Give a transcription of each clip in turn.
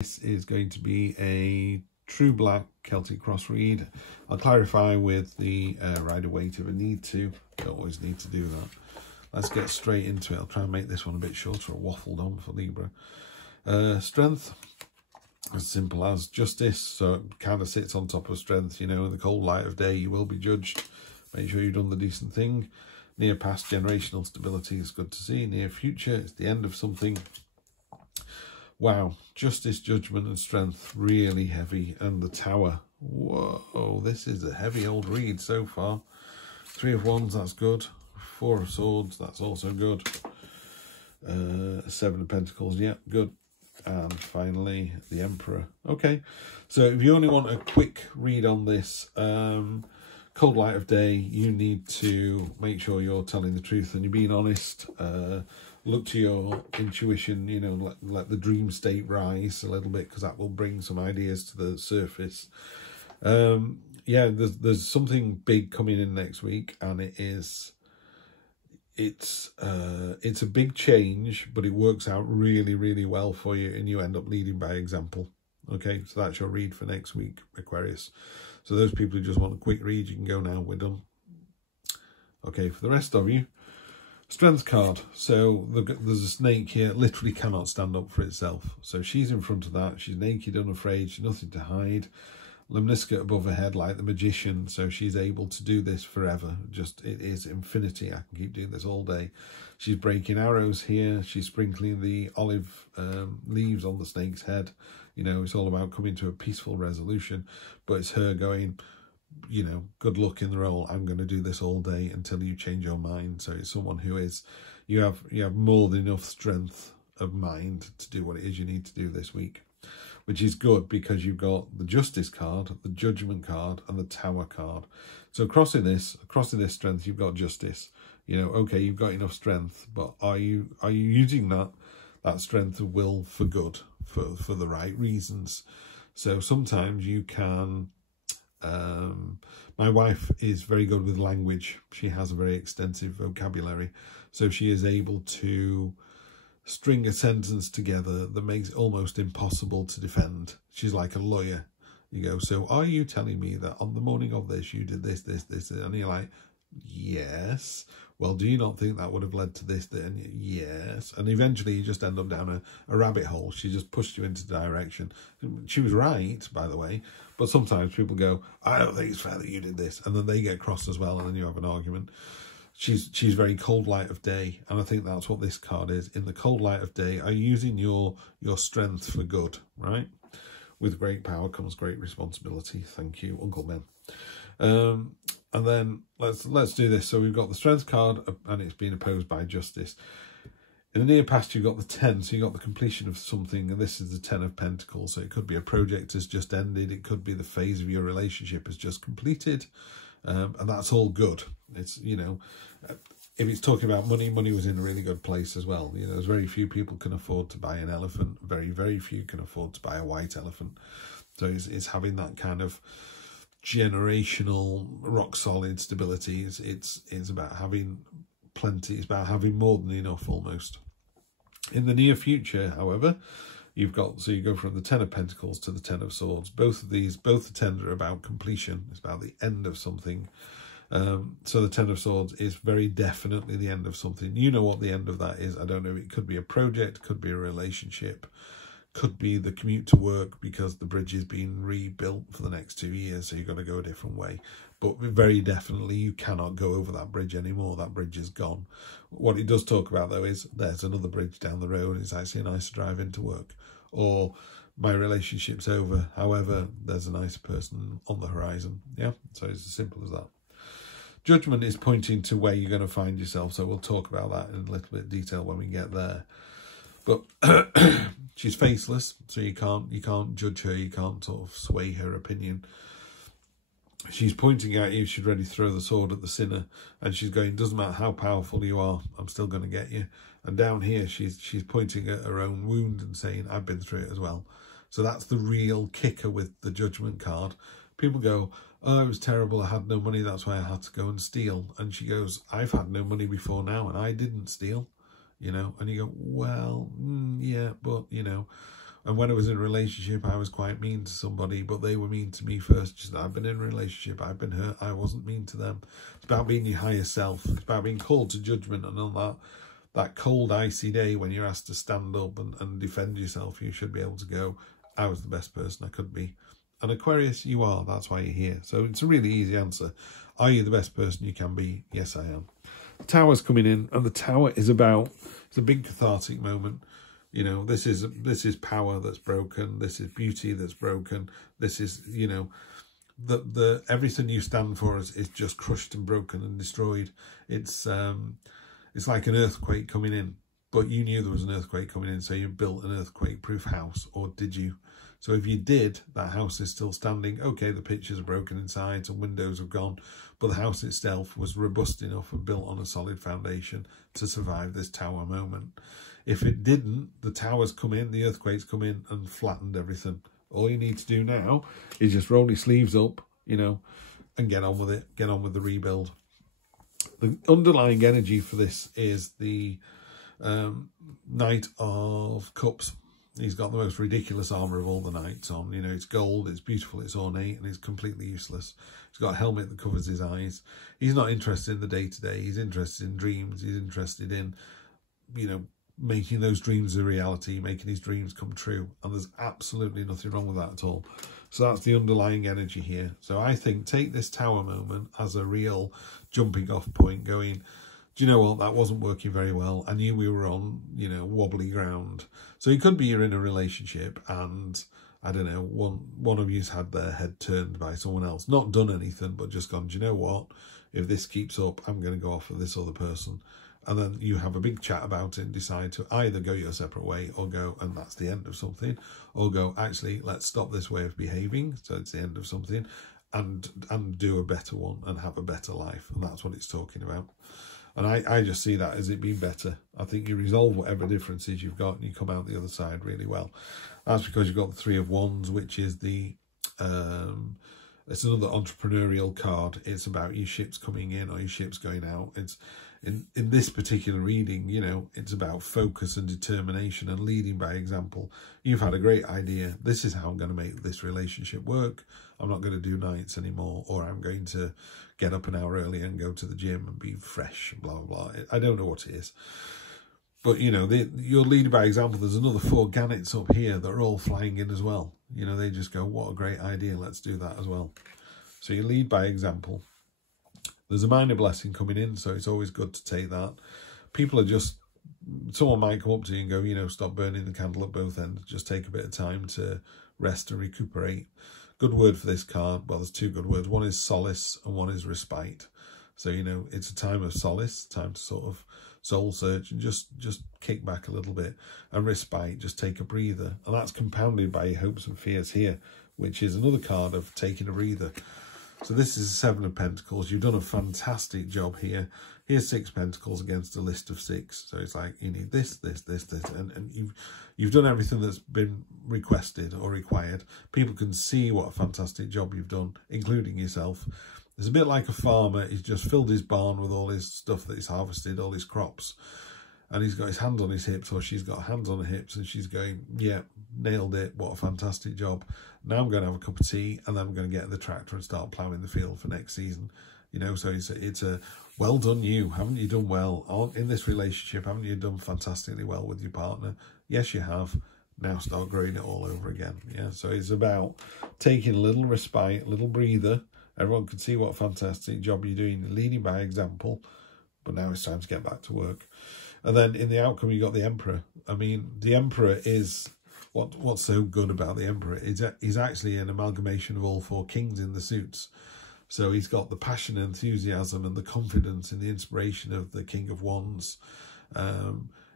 This is going to be a true black Celtic cross read. I'll clarify with the Rider-Waite if I need to. Don't always need to do that. Let's get straight into it. I'll try and make this one a bit shorter, waffled on for Libra. Strength, as simple as justice. So it kind of sits on top of strength. You know, in the cold light of day, you will be judged. Make sure you've done the decent thing. Near past, generational stability is good to see. Near future, it's the end of something. Wow, justice, judgment and strength, really heavy. And the Tower, whoa, this is a heavy old read so far. 3 of Wands, that's good. 4 of Swords, that's also good. 7 of Pentacles, yeah, good. And finally, the Emperor. Okay, so if you only want a quick read on this, cold light of day, you need to make sure you're telling the truth and you're being honest. Look to your intuition, you know, let the dream state rise a little bit, because that will bring some ideas to the surface. Yeah, there's something big coming in next week, and it's a big change, but it works out really, really well for you, and you end up leading by example. Okay, so that's your read for next week, Aquarius. So those people who just want a quick read, you can go now. We're done. Okay, for the rest of you, Strength card. So there's a snake here, literally cannot stand up for itself. So she's in front of that. She's naked, unafraid. She's nothing to hide. Lemniscate above her head like the magician. So she's able to do this forever. Just, it is infinity. I can keep doing this all day. She's breaking arrows here. She's sprinkling the olive leaves on the snake's head. You know, it's all about coming to a peaceful resolution. But it's her going, you know, good luck in the role. I'm going to do this all day until you change your mind. So it's someone who is, you have more than enough strength of mind to do what it is you need to do this week, which is good because you've got the Justice card, the Judgment card, and the Tower card. So crossing this strength, you've got Justice. You know, okay, you've got enough strength, but are you using that strength of will for good, for the right reasons? So sometimes you can. My wife is very good with language. She has a very extensive vocabulary, so she is able to string a sentence together that makes it almost impossible to defend. She's like a lawyer. You go, so are you telling me that on the morning of this you did this, and you're like, yes. Well, do you not think that would have led to this? Then yes. And eventually you just end up down a rabbit hole. She just pushed you into direction. She was right, by the way. But sometimes people go, I don't think it's fair that you did this. And then they get cross as well, and then you have an argument. She's very cold light of day. And I think that's what this card is. In the cold light of day, are you using your strength for good, right? With great power comes great responsibility. Thank you, Uncle Ben. And then let's do this. So we've got the Strength card, and it's being opposed by Justice. In the near past, you've got the 10, so you've got the completion of something, and this is the 10 of Pentacles. So it could be a project has just ended. It could be the phase of your relationship has just completed, and that's all good. It's, you know, if it's talking about money, money was in a really good place as well. You know, there's very few people can afford to buy an elephant. Very, very few can afford to buy a white elephant. So it's having that kind of generational rock solid stability. It's about having plenty. It's about having more than enough almost. In the near future, however, you've got, so you go from the 10 of Pentacles to the 10 of Swords. Both the 10s are about completion. It's about the end of something. So the 10 of Swords is very definitely the end of something. You know what the end of that is. I don't know. It could be a project, could be a relationship, could be the commute to work because the bridge is being rebuilt for the next 2 years, so you've got to go a different way. But very definitely you cannot go over that bridge anymore. That bridge is gone. What it does talk about, though, is there's another bridge down the road. It's actually a nicer drive into work. Or my relationship's over. However, there's a nicer person on the horizon. Yeah, so it's as simple as that. Judgment is pointing to where you're going to find yourself. So we'll talk about that in a little bit of detail when we get there. But she's faceless, so you can't judge her. You can't sort of sway her opinion. She's pointing at you. She's ready to throw the sword at the sinner, and she's going, doesn't matter how powerful you are, I'm still going to get you. And down here, she's pointing at her own wound and saying, I've been through it as well. So that's the real kicker with the Judgment card. People go, oh, it was terrible. I had no money. That's why I had to go and steal. And she goes, I've had no money before now, and I didn't steal. You know, and you go, well, yeah, but, you know, And when I was in a relationship, I was quite mean to somebody, but they were mean to me first. Just, I've been in a relationship, I've been hurt, I wasn't mean to them. It's about being your higher self. It's about being called to judgment, and on that cold, icy day when you're asked to stand up and defend yourself, you should be able to go, I was the best person I could be. And Aquarius, you are. That's why you're here. So it's a really easy answer. Are you the best person you can be? Yes, I am. The Tower's coming in, and the Tower is about, it's a big cathartic moment. You know, this is power that's broken. This is beauty that's broken. This is, you know, the everything you stand for is just crushed and broken and destroyed. It's like an earthquake coming in, but you knew there was an earthquake coming in, so you built an earthquake-proof house, or did you? So if you did, that house is still standing. Okay, the pictures are broken inside, some windows have gone, but the house itself was robust enough and built on a solid foundation to survive this Tower moment. If it didn't, the Towers come in, the earthquakes come in and flattened everything. All you need to do now is just roll your sleeves up, you know, and get on with it, get on with the rebuild. The underlying energy for this is the Knight of Cups. He's got the most ridiculous armour of all the knights on. You know, it's gold, it's beautiful, it's ornate, and it's completely useless. He's got a helmet that covers his eyes. He's not interested in the day-to-day. He's interested in dreams. He's interested in, you know, making those dreams a reality, making his dreams come true. And there's absolutely nothing wrong with that at all. So that's the underlying energy here. So I think take this Tower moment as a real jumping off point, going, do you know what, that wasn't working very well. I knew we were on, you know, wobbly ground. So it could be you're in a relationship and, I don't know, one of you's had their head turned by someone else. Not done anything, but just gone, do you know what, if this keeps up, I'm going to go off with this other person. And then you have a big chat about it and decide to either go your separate way or go, and that's the end of something, or go, actually, let's stop this way of behaving, so it's the end of something, and do a better one and have a better life. And that's what it's talking about. And I just see that as it being better. I think you resolve whatever differences you've got and you come out the other side really well. That's because you've got the Three of Wands, which is the, it's another entrepreneurial card. It's about your ships coming in or your ships going out. It's, in this particular reading, you know, it's about focus and determination and leading by example. You've had a great idea. This is how I'm going to make this relationship work. I'm not going to do nights anymore, or I'm going to get up an hour early and go to the gym and be fresh, blah, blah, blah. I don't know what it is. But, you know, you're leading by example. There's another 4 gannets up here that are all flying in as well. You know, they just go, what a great idea. Let's do that as well. So you lead by example. There's a minor blessing coming in, so it's always good to take that. People are just, someone might come up to you and go, you know, stop burning the candle at both ends. Just take a bit of time to rest and recuperate. Good word for this card. Well, there's 2 good words. One is solace and one is respite. So, you know, it's a time of solace, time to sort of soul search and just kick back a little bit. And respite, just take a breather. And that's compounded by your hopes and fears here, which is another card of taking a breather. So this is 7 of Pentacles. You've done a fantastic job here. Here's 6 Pentacles against a list of 6. So it's like you need this, this, this, this, and you've done everything that's been requested or required. People can see what a fantastic job you've done, including yourself. It's a bit like a farmer. He's just filled his barn with all his stuff that he's harvested, all his crops. And he's got his hands on his hips, or she's got hands on her hips, and she's going, yeah, nailed it. What a fantastic job. Now I'm going to have a cup of tea, and then I'm going to get in the tractor and start ploughing the field for next season. You know, so it's a well done you. Haven't you done well in this relationship? Haven't you done fantastically well with your partner? Yes, you have. Now start growing it all over again. Yeah, so it's about taking a little respite, a little breather. Everyone can see what a fantastic job you're doing, leading by example. But now it's time to get back to work. And then in the outcome, you got the Emperor. I mean, the Emperor is, what's so good about the Emperor? He's actually an amalgamation of all 4 kings in the suits. So he's got the passion and enthusiasm and the confidence and the inspiration of the King of Wands.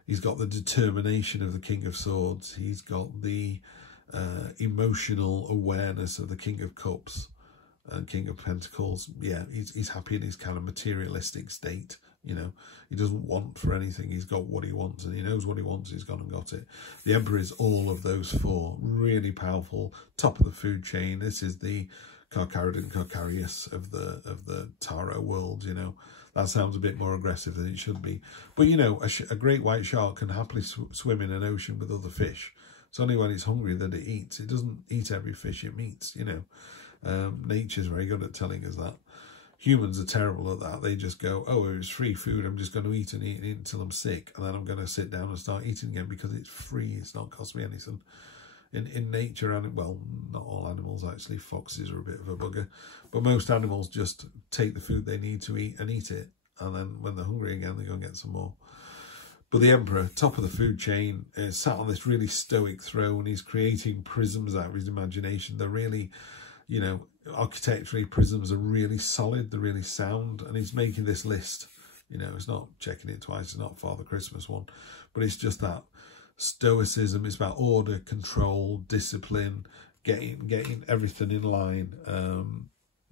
He's got the determination of the King of Swords. He's got the emotional awareness of the King of Cups and King of Pentacles. Yeah, he's happy in his kind of materialistic state. You know, he doesn't want for anything. He's got what he wants, and he knows what he wants. He's gone and got it. The Emperor is all of those 4. Really powerful, top of the food chain. This is the Aquarius of the tarot world. You know, that sounds a bit more aggressive than it should be. But you know, a great white shark can happily swim in an ocean with other fish. It's only when it's hungry that it eats. It doesn't eat every fish it meets, you know. Nature's very good at telling us that. Humans are terrible at that. They just go, oh, it's free food. I'm just going to eat and eat and eat until I'm sick. And then I'm going to sit down and start eating again because it's free. It's not cost me anything. In nature, and well, not all animals actually. Foxes are a bit of a bugger. But most animals just take the food they need to eat and eat it. And then when they're hungry again, they go and get some more. But the Emperor, top of the food chain, is sat on this really stoic throne. He's creating prisms out of his imagination. They're really, you know, architecturally, prisms are really solid. They're really sound. And he's making this list. You know, it's not checking it twice. It's not Father Christmas one. But it's just that stoicism. It's about order, control, discipline, getting everything in line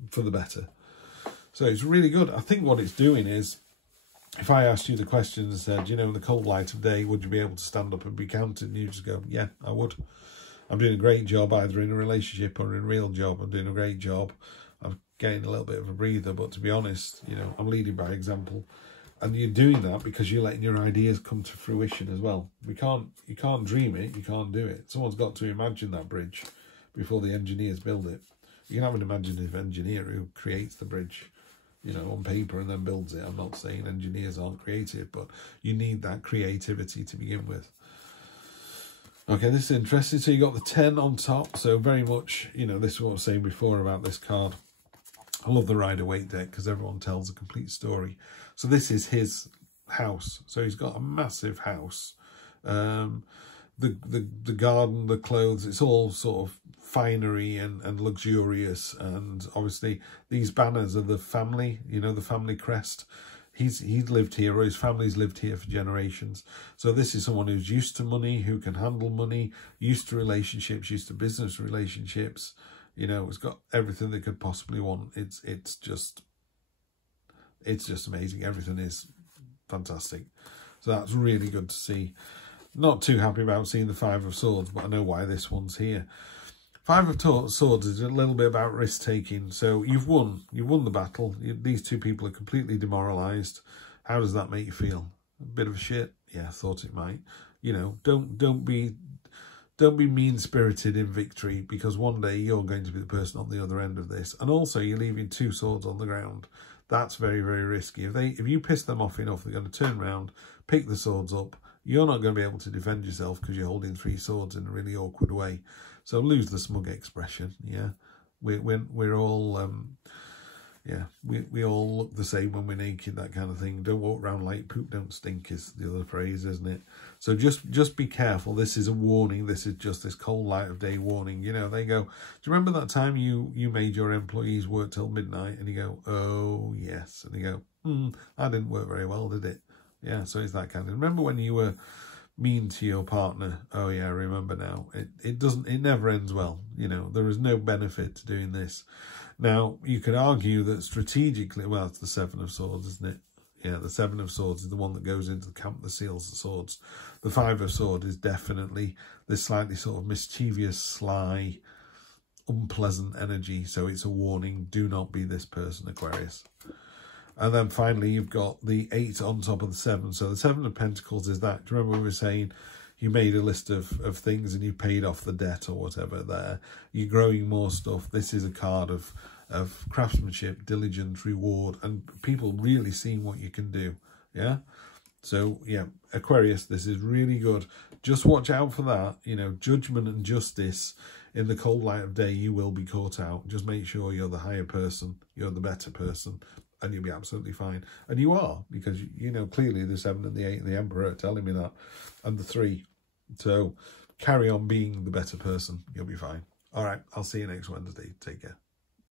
for the better. So it's really good. I think what it's doing is, if I asked you the question and said, you know, in the cold light of day, would you be able to stand up and be counted? And you just go, yeah, I would. I'm doing a great job either in a relationship or in a real job. I'm doing a great job. I'm getting a little bit of a breather. But to be honest, you know, I'm leading by example. And you're doing that because you're letting your ideas come to fruition as well. You can't dream it. You can't do it. Someone's got to imagine that bridge before the engineers build it. You can have an imaginative engineer who creates the bridge, you know, on paper and then builds it. I'm not saying engineers aren't creative, but you need that creativity to begin with. Okay, this is interesting. So you got the 10 on top. So very much, you know, this is what I was saying before about this card. I love the Rider-Waite deck because everyone tells a complete story. So this is his house. So he's got a massive house. The garden, the clothes, it's all sort of finery and luxurious. And obviously these banners are the family, you know, the family crest. He's lived here, or his family's lived here for generations. So this is someone who's used to money, who can handle money, used to relationships, used to business relationships. You know, it's got everything they could possibly want. It's just amazing. Everything is fantastic. So that's really good to see. Not too happy about seeing the 5 of Swords, but I know why this one's here. 5 of Swords is a little bit about risk-taking. So you've won the battle. These two people are completely demoralised. How does that make you feel? A bit of a shit? Yeah, I thought it might. You know, don't be mean-spirited in victory, because one day you're going to be the person on the other end of this. And also you're leaving 2 swords on the ground. That's very, very risky. If you piss them off enough, they're going to turn around, pick the swords up. You're not going to be able to defend yourself because you're holding 3 swords in a really awkward way. So lose the smug expression. Yeah, we're all yeah, we all look the same when we're naked, that kind of thing. Don't walk around like poop don't stink is the other phrase, isn't it? So just be careful. This is a warning. This is just this cold light of day warning. You know, they go, do you remember that time you made your employees work till midnight? And you go, oh yes. And you go, that didn't work very well, did it? Yeah, so it's that kind of. Remember when you were mean to your partner? Oh yeah, I remember now. It never ends well. You know, there is no benefit to doing this. Now, you could argue that strategically, well, it's the 7 of Swords, isn't it? Yeah, the 7 of Swords is the one that goes into the camp that seals the swords. The 5 of Swords is definitely this slightly sort of mischievous, sly, unpleasant energy. So it's a warning. Do not be this person, Aquarius. And then finally, you've got the 8 on top of the 7. So the 7 of Pentacles is that. Do you remember we were saying you made a list of things and you paid off the debt or whatever there? You're growing more stuff. This is a card of craftsmanship, diligence, reward, and people really seeing what you can do. Yeah? So, yeah, Aquarius, this is really good. Just watch out for that. You know, judgment and justice in the cold light of day, you will be caught out. Just make sure you're the higher person, you're the better person, and you'll be absolutely fine. And you are, because, you know, clearly the 7 and the 8 and the Emperor are telling me that, and the 3. So carry on being the better person. You'll be fine. All right, I'll see you next Wednesday. Take care.